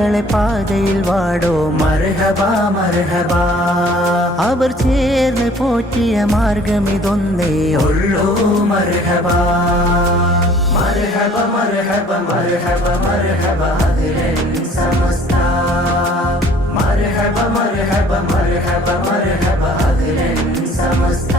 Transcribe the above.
മക്കളെ പാതയിൽ വാടോ മർഹബ മർഹബ. അവർ ചേർന്ന് പോറ്റിയ മാർഗമിതൊന്നേ ഉള്ളൂ മർഹബ. മർഹബ മർഹബ മർഹബ മർഹബ അഹ്ലൻ സമസ്ത. മർഹബ മർഹബ മർഹബ മർഹബ അഹ്ലൻ സമസ്ത.